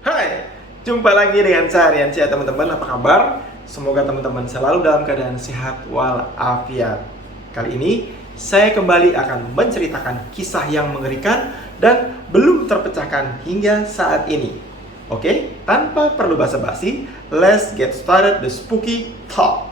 Hai, jumpa lagi dengan saya Riansyah teman-teman. Apa kabar? Semoga teman-teman selalu dalam keadaan sehat walafiat. Kali ini saya kembali akan menceritakan kisah yang mengerikan dan belum terpecahkan hingga saat ini. Oke, tanpa perlu basa-basi, let's get started the spooky talk.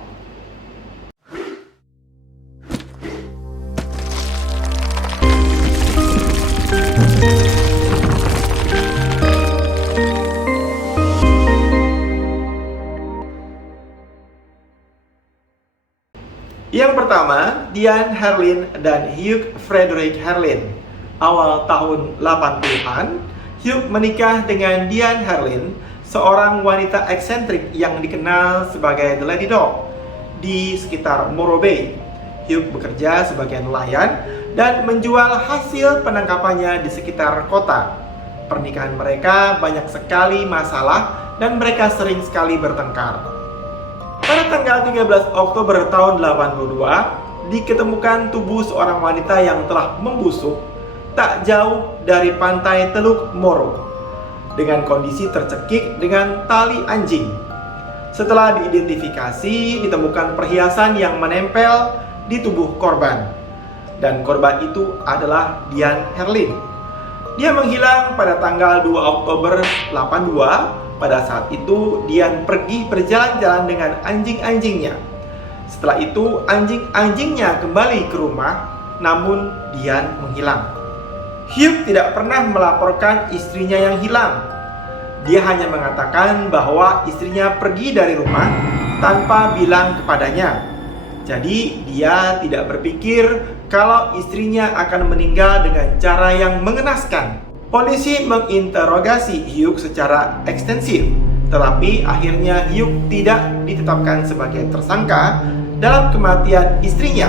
Yang pertama, Diane Herlin dan Hugh Frederick Herlin. Awal tahun 80-an, Hugh menikah dengan Diane Herlin, seorang wanita eksentrik yang dikenal sebagai The Lady Dog di sekitar Morro Bay. Hugh bekerja sebagai nelayan dan menjual hasil penangkapannya di sekitar kota. Pernikahan mereka banyak sekali masalah dan mereka sering sekali bertengkar. Pada tanggal 13 Oktober tahun 82, diketemukan tubuh seorang wanita yang telah membusuk tak jauh dari pantai Teluk Morro dengan kondisi tercekik dengan tali anjing. Setelah diidentifikasi, ditemukan perhiasan yang menempel di tubuh korban. Dan korban itu adalah Diane Herlin. Dia menghilang pada tanggal 2 Oktober 82. Pada saat itu, Diane pergi berjalan-jalan dengan anjing-anjingnya. Setelah itu, anjing-anjingnya kembali ke rumah, namun Diane menghilang. Hugh tidak pernah melaporkan istrinya yang hilang. Dia hanya mengatakan bahwa istrinya pergi dari rumah tanpa bilang kepadanya. Jadi, dia tidak berpikir kalau istrinya akan meninggal dengan cara yang mengenaskan. Polisi menginterogasi Hugh secara ekstensif, tetapi akhirnya Hugh tidak ditetapkan sebagai tersangka dalam kematian istrinya.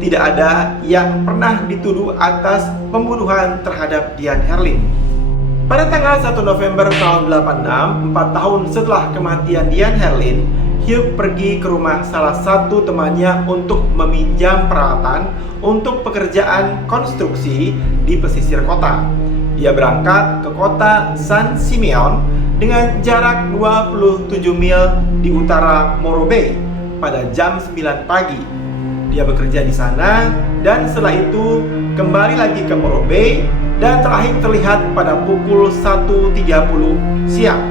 Tidak ada yang pernah dituduh atas pembunuhan terhadap Diane Herlin. Pada tanggal 1 November tahun 86, 4 tahun setelah kematian Diane Herlin, Hugh pergi ke rumah salah satu temannya untuk meminjam peralatan untuk pekerjaan konstruksi di pesisir kota. Dia berangkat ke kota San Simeon dengan jarak 27 mil di utara Morro Bay pada jam 9 pagi. Dia bekerja di sana dan setelah itu kembali lagi ke Morro Bay dan terakhir terlihat pada pukul 1.30 siang.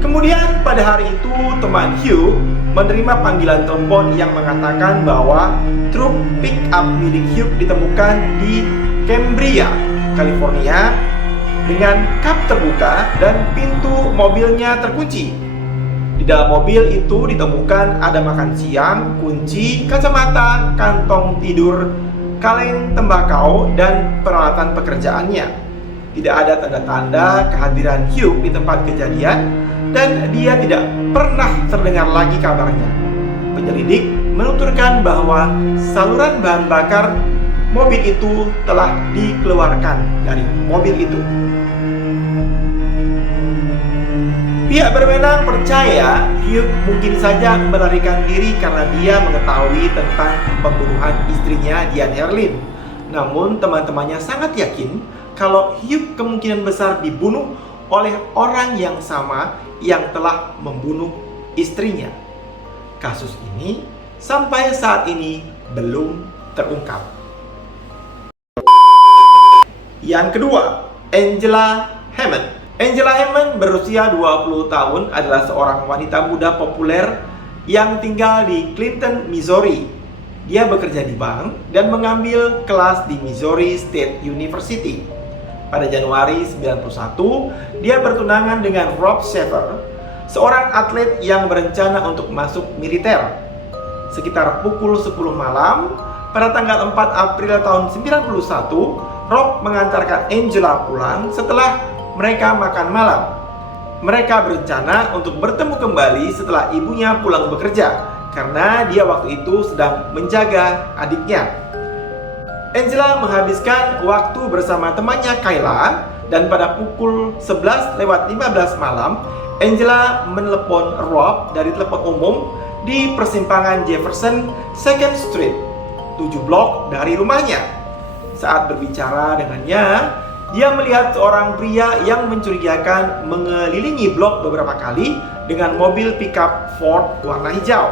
Kemudian pada hari itu teman Hugh menerima panggilan telepon yang mengatakan bahwa truk pick up milik Hugh ditemukan di Cambria, California dengan kap terbuka dan pintu mobilnya terkunci. Di dalam mobil itu ditemukan ada makan siang, kunci, kacamata, kantong tidur, kaleng tembakau, dan peralatan pekerjaannya. Tidak ada tanda-tanda kehadiran Hugh di tempat kejadian dan dia tidak pernah terdengar lagi kabarnya. Penyelidik menuturkan bahwa saluran bahan bakar mobil itu telah dikeluarkan dari mobil itu. Pihak berwenang percaya Hugh mungkin saja melarikan diri karena dia mengetahui tentang pembunuhan istrinya Diane Herlin. Namun teman-temannya sangat yakin kalau Hugh kemungkinan besar dibunuh oleh orang yang sama yang telah membunuh istrinya. Kasus ini sampai saat ini belum terungkap. Yang kedua, Angela Hammond. Angela Hammond berusia 20 tahun adalah seorang wanita muda populer yang tinggal di Clinton, Missouri. Dia bekerja di bank dan mengambil kelas di Missouri State University. Pada Januari 91, dia bertunangan dengan Rob Sheffer, seorang atlet yang berencana untuk masuk militer. Sekitar pukul 10 malam, pada tanggal 4 April tahun 91, Rob mengantarkan Angela pulang setelah mereka makan malam. Mereka berencana untuk bertemu kembali setelah ibunya pulang bekerja karena dia waktu itu sedang menjaga adiknya. Angela menghabiskan waktu bersama temannya Kayla dan pada pukul 11:15 malam, Angela menelepon Rob dari telepon umum di persimpangan Jefferson 2nd Street, 7 blok dari rumahnya. Saat berbicara dengannya, Dia melihat seorang pria yang mencurigakan mengelilingi blok beberapa kali dengan mobil pickup Ford warna hijau.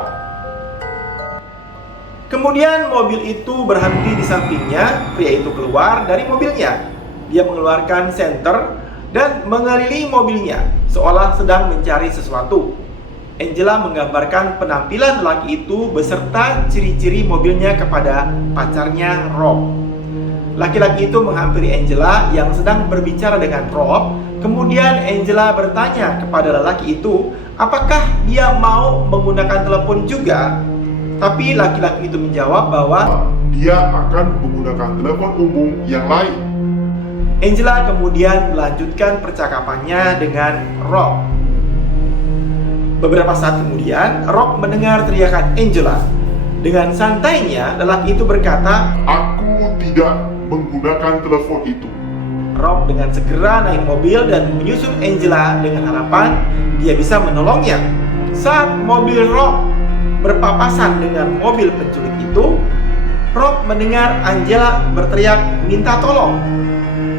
Kemudian mobil itu berhenti di sampingnya. Pria itu keluar dari mobilnya. Dia mengeluarkan senter dan mengelilingi mobilnya seolah sedang mencari sesuatu. Angela menggambarkan penampilan lelaki itu beserta ciri-ciri mobilnya kepada pacarnya Rob. Laki-laki itu menghampiri Angela yang sedang berbicara dengan Rob. Kemudian Angela bertanya kepada lelaki itu apakah dia mau menggunakan telepon juga. Tapi laki-laki itu menjawab bahwa dia akan menggunakan telepon umum yang lain. Angela kemudian melanjutkan percakapannya dengan Rob. Beberapa saat kemudian, Rob mendengar teriakan Angela. Dengan santainya, lelaki itu berkata, "Aku tidak menggunakan telepon itu." Rob dengan segera naik mobil dan menyusul Angela dengan harapan dia bisa menolongnya. Saat mobil Rob berpapasan dengan mobil penculik itu, Rob mendengar Angela berteriak minta tolong.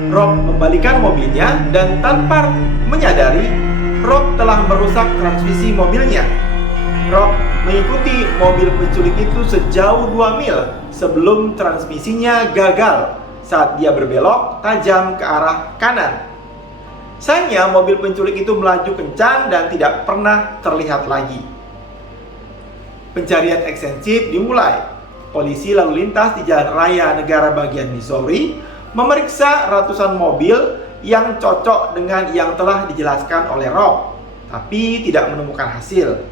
Rob membalikan mobilnya dan tanpa menyadari, Rob telah merusak transmisi mobilnya. Rob mengikuti mobil penculik itu sejauh 2 mil sebelum transmisinya gagal saat dia berbelok tajam ke arah kanan. Sayangnya mobil penculik itu melaju kencang dan tidak pernah terlihat lagi. Pencarian ekstensif dimulai. Polisi lalu lintas di jalan raya negara bagian Missouri memeriksa ratusan mobil yang cocok dengan yang telah dijelaskan oleh Rob, tapi tidak menemukan hasil.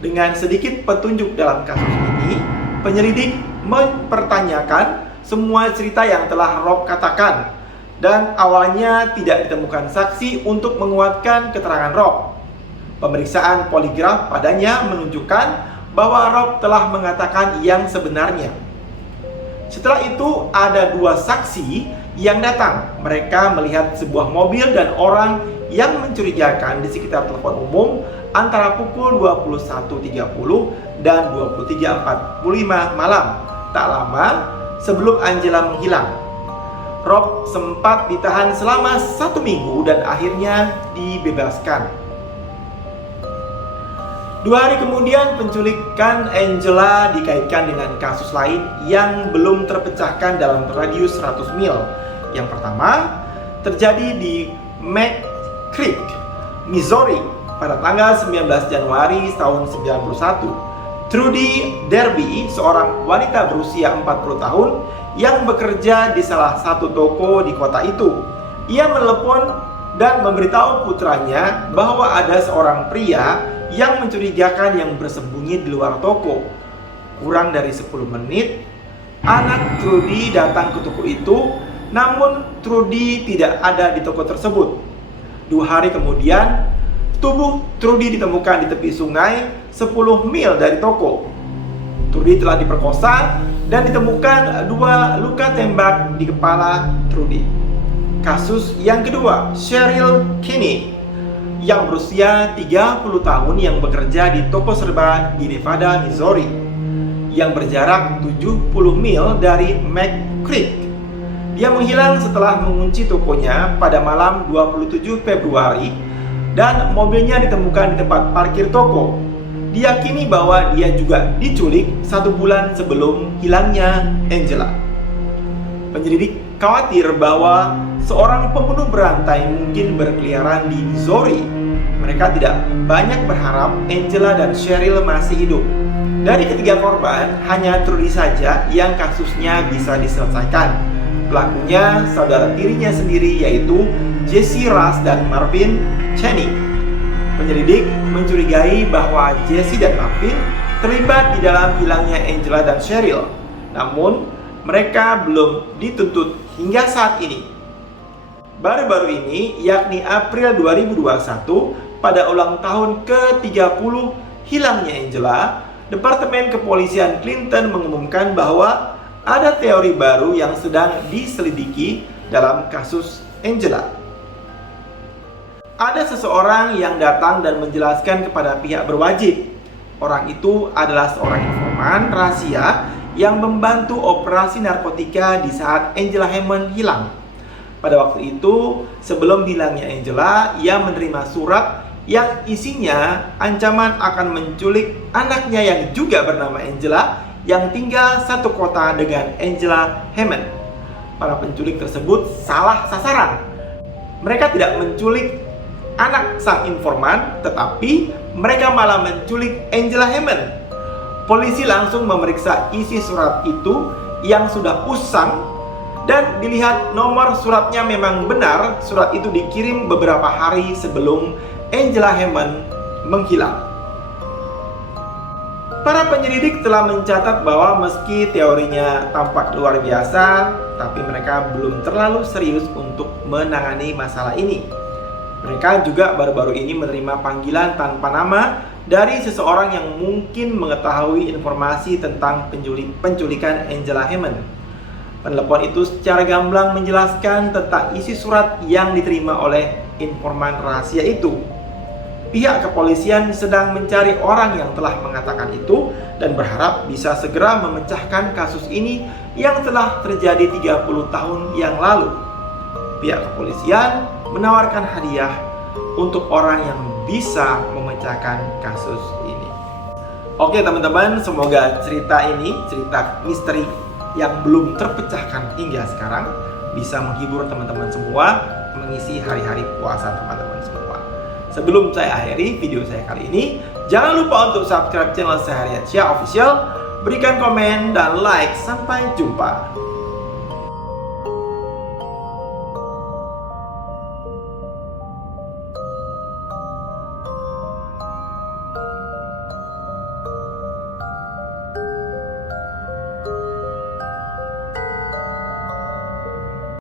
Dengan sedikit petunjuk dalam kasus ini, penyelidik mempertanyakan semua cerita yang telah Rob katakan, dan awalnya tidak ditemukan saksi untuk menguatkan keterangan Rob. Pemeriksaan poligraf padanya menunjukkan bahwa Rob telah mengatakan yang sebenarnya. Setelah itu ada 2 saksi yang datang. Mereka melihat sebuah mobil dan orang yang mencurigakan di sekitar telepon umum antara pukul 21.30 dan 23.45 malam, tak lama sebelum Angela menghilang. Rob sempat ditahan selama 1 minggu dan akhirnya dibebaskan. 2 hari kemudian penculikan Angela dikaitkan dengan kasus lain yang belum terpecahkan dalam radius 100 mil. Yang pertama terjadi di Mack Creek, Missouri pada tanggal 19 Januari tahun 91. Trudy Derby, seorang wanita berusia 40 tahun yang bekerja di salah satu toko di kota itu. Ia menelepon dan memberitahu putranya bahwa ada seorang pria yang mencurigakan yang bersembunyi di luar toko. Kurang dari 10 menit, anak Trudy datang ke toko itu, namun Trudy tidak ada di toko tersebut. 2 hari kemudian, tubuh Trudy ditemukan di tepi sungai 10 mil dari toko. Trudy telah diperkosa dan ditemukan 2 luka tembak di kepala Trudy. Kasus yang kedua, Cheryl Kinney yang berusia 30 tahun yang bekerja di toko serba di Nevada, Missouri yang berjarak 70 mil dari Mack Creek. Dia menghilang setelah mengunci tokonya pada malam 27 Februari dan mobilnya ditemukan di tempat parkir toko. Diyakini bahwa dia juga diculik 1 bulan sebelum hilangnya Angela. Penyelidik khawatir bahwa seorang pembunuh berantai mungkin berkeliaran di Missouri. Mereka tidak banyak berharap Angela dan Cheryl masih hidup. Dari ketiga korban, hanya Trudy saja yang kasusnya bisa diselesaikan. Pelakunya saudara tirinya sendiri, yaitu Jesse Rush dan Marvin Cheney. Penyelidik mencurigai bahwa Jesse dan Marvin terlibat di dalam hilangnya Angela dan Cheryl. Namun, mereka belum dituntut hingga saat ini. Baru-baru ini, yakni April 2021, pada ulang tahun ke-30 hilangnya Angela, Departemen Kepolisian Clinton mengumumkan bahwa ada teori baru yang sedang diselidiki dalam kasus Angela. Ada seseorang yang datang dan menjelaskan kepada pihak berwajib. Orang itu adalah seorang informan rahasia yang membantu operasi narkotika di saat Angela Hammond hilang. Pada waktu itu, sebelum hilangnya Angela, ia menerima surat yang isinya ancaman akan menculik anaknya yang juga bernama Angela, yang tinggal satu kota dengan Angela Hammond. Para penculik tersebut salah sasaran. Mereka tidak menculik anak sang informan, tetapi mereka malah menculik Angela Hammond. Polisi langsung memeriksa isi surat itu yang sudah usang, dan dilihat nomor suratnya memang benar. Surat itu dikirim beberapa hari sebelum Angela Hammond menghilang. Para penyelidik telah mencatat bahwa meski teorinya tampak luar biasa, tapi mereka belum terlalu serius untuk menangani masalah ini. Mereka juga baru-baru ini menerima panggilan tanpa nama dari seseorang yang mungkin mengetahui informasi tentang penculikan Angela Hammond. Penelepon itu secara gamblang menjelaskan tentang isi surat yang diterima oleh informan rahasia itu. Pihak kepolisian sedang mencari orang yang telah mengatakan itu dan berharap bisa segera memecahkan kasus ini yang telah terjadi 30 tahun yang lalu. Pihak kepolisian menawarkan hadiah untuk orang yang bisa memecahkan kasus ini. Oke teman-teman, semoga cerita misteri yang belum terpecahkan hingga sekarang bisa menghibur teman-teman semua, mengisi hari-hari puasa teman-teman semua. Sebelum saya akhiri video saya kali ini, jangan lupa untuk subscribe channel Seharian Syah Official, berikan komen dan like. Sampai jumpa.